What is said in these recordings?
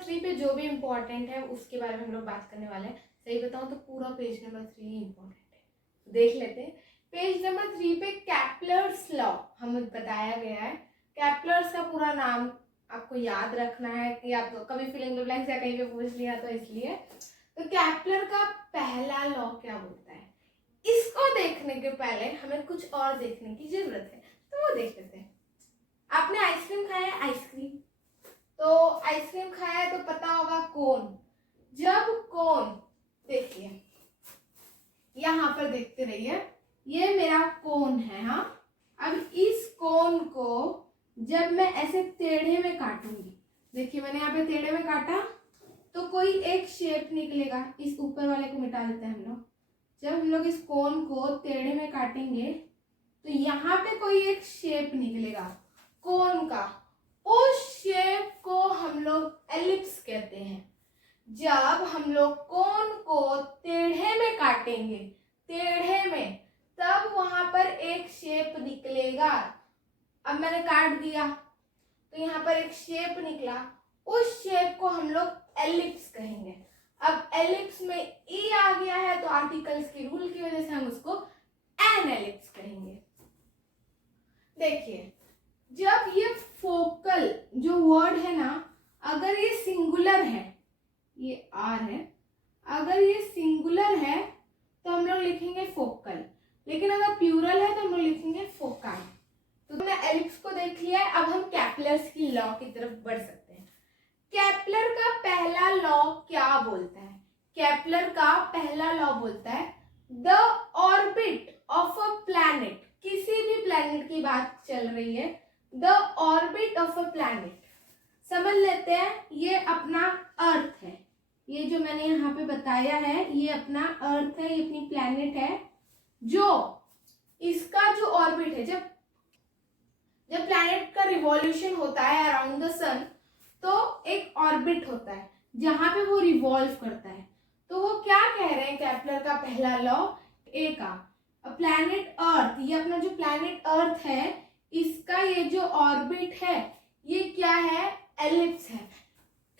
Number 3 पे जो भी इम्पोर्टेंट है उसके बारे में हम लोग बात करने वाले हैं। सही बताऊं तो पूरा पेज नंबर 3 ही इम्पोर्टेंट है, देख लेते हैं। पेज नंबर 3 पे कैप्लर्स लॉ हमें बताया गया है। कैप्लर्स का पूरा नाम आपको याद रखना है कि आप कभी फिल इन द ब्लैंक्स या कहीं पे पूछ लिया तो इसलिए। तो कैप्लर का पहला लॉ क्या बोलता है, इसको देखने के पहले हमें कुछ और देखने की जरूरत है, तो वो देख लेते हैं। आपने आइसक्रीम खाया है, आइसक्रीम, तो आइसक्रीम खाया है तो पता होगा कोन। जब कोन, देखिए यहाँ पर देखते रहिए, ये मेरा कोन है। हाँ, अब इस कोन को जब मैं ऐसे टेढ़े में काटूंगी, देखिए मैंने यहाँ पे टेढ़े में काटा तो कोई एक शेप निकलेगा। इस ऊपर वाले को मिटा देते हैं हम लोग। जब हम लोग इस कोन को टेढ़े में काटेंगे तो यहाँ पे कोई एक शेप निकलेगा कोन का, उस शेप को हम लोग एलिप्स कहते हैं। जब हम लोग कोन को टेढ़े में काटेंगे, टेढ़े में, तब वहां पर एक शेप निकलेगा। अब मैंने काट दिया तो यहाँ पर एक शेप निकला, उस शेप को हम लोग एलिप्स कहेंगे। अब एलिप्स में ई आ गया है तो आर्टिकल्स की रूल की वजह से हम उसको एन एलिप्स कहेंगे। देखिए, जब ये फोकल जो वर्ड है ना, अगर ये सिंगुलर है, ये आर है, अगर ये सिंगुलर है तो हम लोग लिखेंगे फोकल, लेकिन अगर प्लूरल है तो हम लोग लिखेंगे फोकाई। तो हमने एलिप्स को देख लिया है, अब हम कैप्लर्स की लॉ की तरफ बढ़ सकते हैं। कैप्लर का पहला लॉ क्या बोलता है? कैप्लर का पहला लॉ बोलता है the orbit of a planet, किसी भी प्लैनेट की बात चल रही है, the orbit of a planet, समझ लेते हैं ये अपना अर्थ है। ये जो मैंने यहाँ पे बताया है ये अपना अर्थ है, ये अपनी प्लैनेट है। जो इसका जो ऑर्बिट है, जब प्लैनेट का रिवॉल्यूशन होता है अराउंड द सन, तो एक ऑर्बिट होता है जहां पे वो रिवॉल्व करता है। तो वो क्या कह रहे हैं कैप्लर का पहला लॉ ए का, प्लैनेट अर्थ, ये अपना जो प्लैनेट अर्थ है इसका ये जो ऑर्बिट है ये क्या है, एलिप्स है।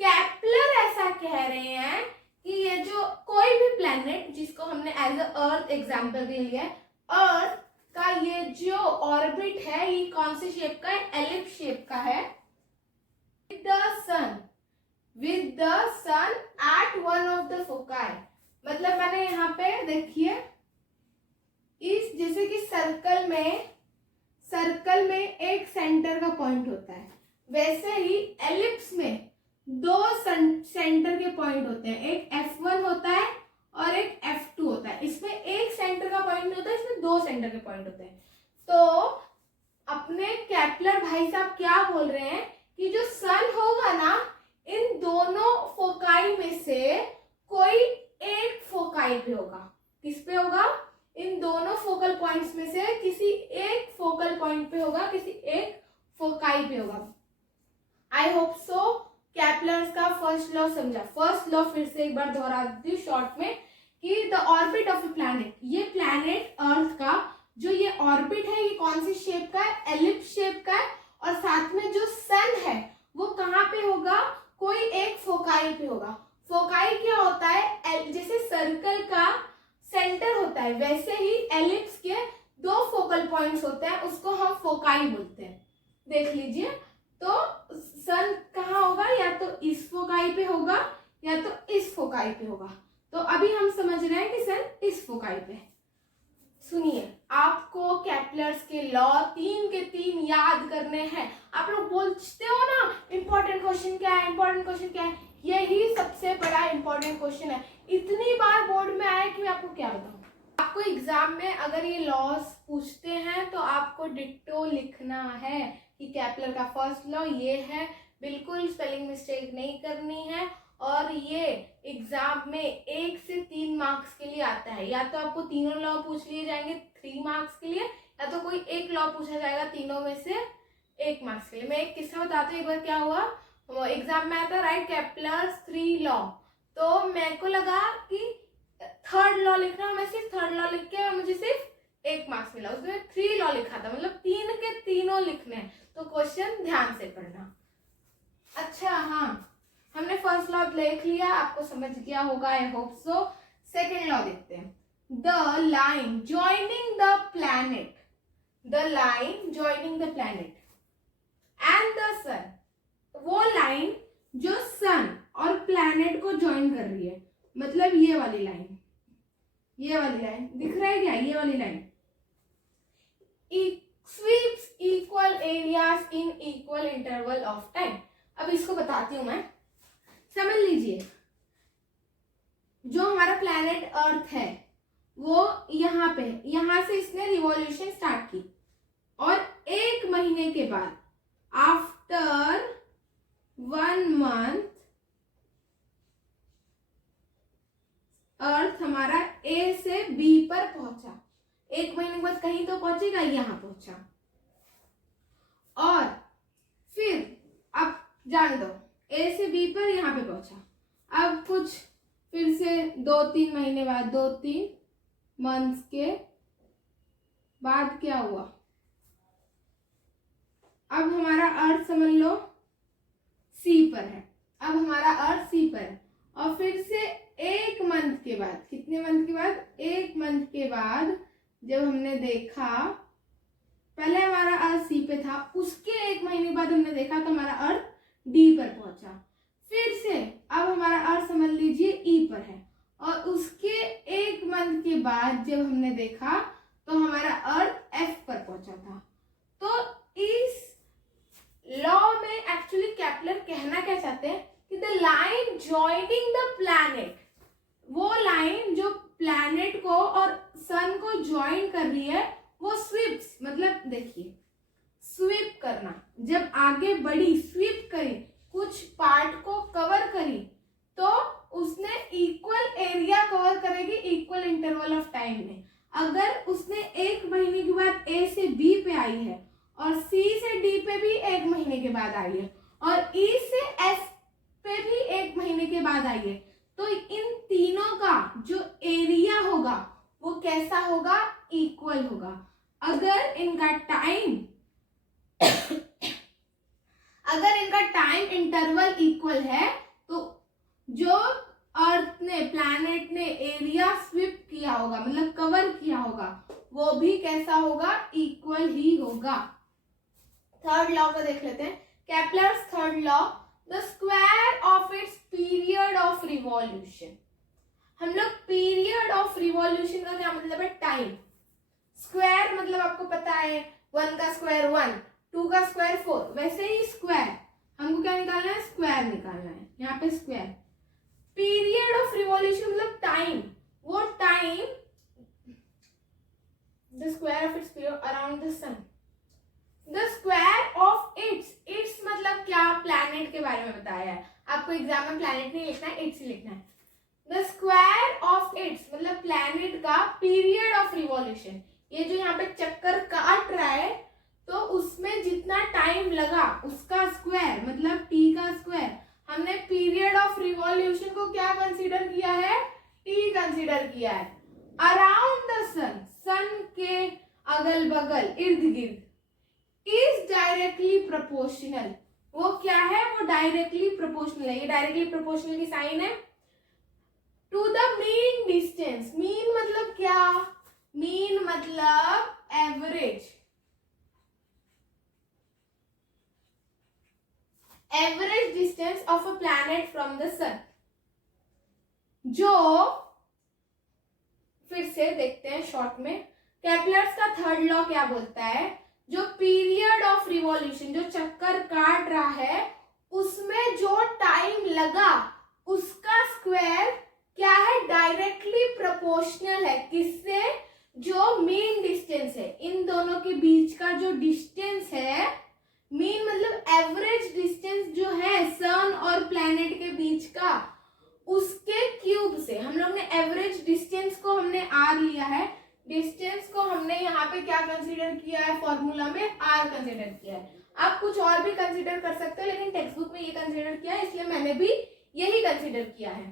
कैप्लर ऐसा कह रहे हैं कि ये जो कोई भी प्लैनेट जिसको हमने एज अ अर्थ एग्जांपल दे लिया है, अर्थ का ये जो ऑर्बिट है ये कौन सी शेप का है, एलिप्स शेप का है। With the sun at one of the foci, मतलब मैंने यहाँ पे देखिए इस जैसे कि सर्कल में एक सेंटर का पॉइंट होता है, वैसे ही एलिप्स में दो सेंटर के पॉइंट होते हैं, एक F1 होता है और एक F2 होता है। इसमें एक सेंटर का पॉइंट होता है, इसमें दो सेंटर के पॉइंट होते हैं। तो अपने कैप्लर भाई साहब क्या बोल रहे हैं कि जो सन होगा ना, इन दोनों फोकाई में से कोई एक फोकाई पे होगा। किस पे होगा? इन दोनों फोकल पॉइंट्स में से किसी एक फोकल पॉइंट पे होगा, किसी एक फोकाई पे होगा। आई होप सो कैप्लर्स का फर्स्ट लॉ समझा। फर्स्ट लॉ फिर से एक बार दोहरा देती हूँ शॉर्ट में कि the orbit of A planet, ये प्लैनेट अर्थ का जो ये ऑर्बिट है ये कौन सी शेप का है, एलिप्स शेप का है। और साथ में जो सन है वो कहाँ पे होगा, कोई एक फोकाई पे होगा। फोकाई क्या होता है, जैसे सर्कल का सेंटर होता है वैसे ही एलिप्स के दो फोकल पॉइंट्स होते हैं, उसको हम फोकाई बोलते हैं। देख लीजिए, तो सन कहाँ होगा, या तो इस फोकाई पे होगा या तो इस फोकाई पे होगा। तो अभी हम समझ रहे हैं कि सन इस फोकाई पे। सुनिए, आपको कैप्लर्स के लॉ 3 के 3 याद करने हैं। आप लोग बोलते हो ना इंपॉर्टेंट क्वेश्चन क्या है, इंपॉर्टेंट क्वेश्चन क्या है, यही सबसे बड़ा इंपॉर्टेंट क्वेश्चन है। इतनी बार बोर्ड में आया कि मैं आपको क्या बताऊं। आपको एग्जाम में अगर ये लॉस पूछते हैं तो आपको डिट्टो लिखना है कि कैप्लर का फर्स्ट लॉ ये है, बिल्कुल स्पेलिंग मिस्टेक नहीं करनी है। और ये एग्जाम में 1 से 3 मार्क्स के लिए आता है। या तो आपको तीनों लॉ पूछ लिए जाएंगे 3 मार्क्स के लिए, या तो कोई एक लॉ पूछा जाएगा तीनों में से 1 मार्क्स के लिए। मैं एक किस्सा बताती हूँ। एक बार क्या हुआ, एग्जाम में आया था राइट कैप्लर्स 3 लॉ, तो मेरे को लगा कि थर्ड लॉ लिखना, मैं सिर्फ थर्ड लॉ लिख के मुझे सिर्फ 1 मार्क्स मिला। उसमें 3 लॉ लिखा था, मतलब 3 के तीनों लिखने हैं। तो क्वेश्चन ध्यान से पढ़ना। अच्छा हाँ, हमने फर्स्ट फर्स्ट लॉ देख लिया, आपको समझ गया होगा, I hope so. Second law देखते हैं। The line joining the planet, the line joining the planet and the sun, वो लाइन जो सन और प्लैनेट को ज्वाइन कर रही है, मतलब ये वाली लाइन, ये वाली लाइन दिख रहा है क्या, ये वाली line sweeps equal areas in equal interval of time। अब इसको बताती हूं मैं, समझ लीजिए। जो हमारा प्लैनेट अर्थ है वो यहाँ पे, यहाँ से इसने रिवॉल्यूशन स्टार्ट की और 1 महीने के बाद, आफ्टर 1 मंथ, अर्थ हमारा ए से बी पर पहुंचा। 1 महीने के बाद कहीं तो पहुंचेगा, यहां पहुंचा। और फिर अब जान दो, ए से बी पर यहां पे पहुंचा। अब कुछ फिर से 2-3 महीने बाद, 2-3 मंथ्स के बाद क्या हुआ, अब हमारा अर्थ समझ लो सी पर है। अब हमारा अर्थ सी पर है और फिर से 1 मंथ के बाद, कितने मंथ के बाद, 1 मंथ के बाद जब हमने देखा, पहले हमारा अर्थ सी पे था, उसके 1 महीने बाद हमने देखा तो हमारा अर्थ डी पर पहुंचा। फिर से अब हमारा अर्थ समझ लीजिए ई पर है और उसके 1 मंथ के बाद जब हमने देखा तो हमारा अर्थ एफ पर पहुंचा था। तो इस लॉ में एक्चुअली केपलर कहना क्या चाहते हैं कि the line joining the planet, वो लाइन जो प्लैनेट को और सन को ज्वाइन कर रही है, वो स्वीप्स, मतलब देखिए स्वीप करना, जब आगे बढ़ी, स्वीप करी, कुछ पार्ट को कवर करी तो उसने इक्वल एरिया कवर करेगी इक्वल इंटरवल ऑफ टाइम में। अगर उसने 1 महीने के बाद ए से बी पे आई है और सी से डी पे भी 1 महीने के बाद आई है और ई से एफ पे भी 1 महीने के बाद आई है, तो इन तीनों का जो एरिया होगा वो कैसा होगा, इक्वल होगा। अगर इनका टाइम इंटरवल इक्वल है तो जो अर्थ ने, प्लैनेट ने एरिया स्वीप किया होगा, मतलब कवर किया होगा, वो भी कैसा होगा, इक्वल ही होगा। थर्ड लॉ को देख लेते हैं, Kepler's third law, the square of its period of revolution. हम लोग पीरियड ऑफ रिवॉल्यूशन का क्या मतलब है, टाइम। स्क्वायर मतलब आपको पता है 1 का स्क्वायर 1, 2 का स्क्वायर 4, वैसे ही स्क्वायर हमको क्या निकालना है, स्क्वायर निकालना है, यहाँ पे स्क्वायर। पीरियड ऑफ रिवॉल्यूशन मतलब टाइम, वो time, the square of its period around the sun, the square of its मतलब क्या, प्लैनेट के बारे में बताया है आपको, एग्जाम में प्लैनेट नहीं लिखना है, इट्स ही लिखना है। द स्क्वायर ऑफ इट्स मतलब प्लैनेट का पीरियड ऑफ रिवॉल्यूशन, ये जो यहाँ पे चक्कर काट रहा है तो उसमें जितना टाइम लगा उसका स्क्वायर, मतलब टी का स्क्वायर। हमने पीरियड ऑफ रिवॉल्यूशन को क्या कंसीडर किया है, टी कंसीडर किया है। अराउंड द सन, सन के अगल बगल, इर्द गिर्द, इज डायरेक्टली प्रोपोर्शनल, वो क्या है, वो डायरेक्टली प्रोपोर्शनल है। ये डायरेक्टली प्रोपोर्शनल की साइन है to the mean distance. Mean मतलब क्या, मीन मतलब average, average distance of a planet from the sun. जो फिर से देखते हैं शॉर्ट में, केपलर्स का थर्ड लॉ क्या बोलता है, जो पीरियड ऑफ रिवॉल्यूशन, जो चक्कर काट रहा है, उसमें जो टाइम लगा उसका स्क्वायर क्या है, डायरेक्टली प्रोपोर्शनल है, किससे, जो मीन डिस्टेंस है, इन दोनों के बीच का जो डिस्टेंस है, मीन मतलब एवरेज डिस्टेंस जो है सन और प्लैनेट के बीच का, उसके क्यूब से। हम लोग ने एवरेज डिस्टेंस को हमने आर लिया है, डिस्टेंस को हमने यहाँ पे क्या कंसीडर किया है, फॉर्मूला में आर कंसीडर किया है। आप कुछ और भी कंसीडर कर सकते हो लेकिन टेक्स्ट बुक में ये कंसीडर किया है, इसलिए मैंने भी यही कंसीडर किया है।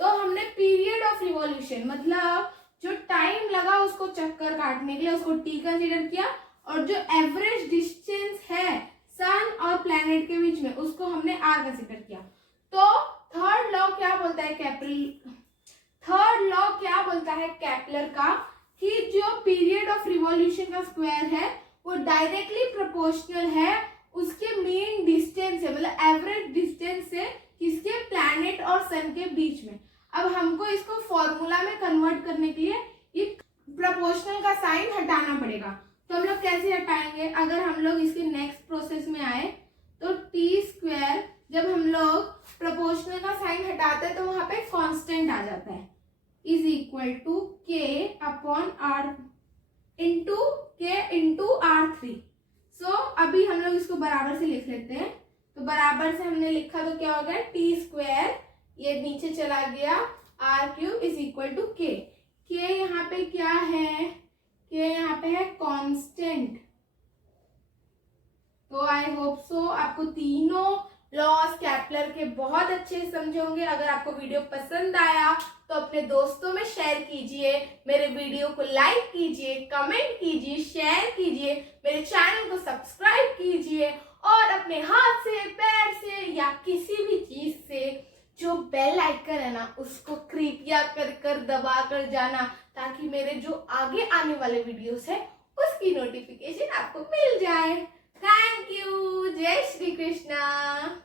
तो हमने पीरियड ऑफ रिवॉल्यूशन मतलब जो टाइम लगा उसको चक्कर काटने के लिए, उसको टी कंसीडर किया, और जो एवरेज डिस्टेंस है सन और प्लैनेट के बीच में, उसको हमने आर कंसीडर किया। तो है केपलर का कि जो पीरियड ऑफ रिवॉल्यूशन का स्क्वायर है वो डायरेक्टली प्रोपोर्शनल है उसके मेन डिस्टेंस है, मतलब एवरेज डिस्टेंस से किसके, प्लैनेट और सन के बीच में। अब हमको इसको फॉर्मूला में कन्वर्ट करने के लिए ये प्रोपोर्शनल का साइन हटाना पड़ेगा। तो हम लोग कैसे हटाएंगे, अगर हम लोग इसके नेक्स्ट प्रोसेस में आए तो टी स्क्वायर, जब हम लोग प्रोपोर्शनल का साइन हटाते हैं तो वहां पे कांस्टेंट आ जाता है, इज इक्वल टू के अपॉन आर इंटू के इंटू R3। सो अभी हम लोग इसको बराबर से लिख लेते हैं। तो बराबर से हमने लिखा तो क्या हो गया, टी स्क्वायर, ये नीचे चला गया, R cube is equal to K. K यहाँ पे क्या है, के यहाँ पे है कांस्टेंट। तो आई होप सो आपको तीनों लॉस केपलर के बहुत अच्छे से समझे होंगे। अगर आपको वीडियो पसंद आया तो अपने दोस्तों में शेयर कीजिए, मेरे वीडियो को लाइक कीजिए, कमेंट कीजिए, शेयर कीजिए, मेरे चैनल को सब्सक्राइब कीजिए और अपने हाथ से, पैर से या किसी भी चीज से जो बेल आइकन है ना उसको कृपया कर दबा कर जाना, ताकि मेरे जो आगे आने वाले वीडियोस है उसकी नोटिफिकेशन आपको मिल जाए। Thank you. जय श्री कृष्णा।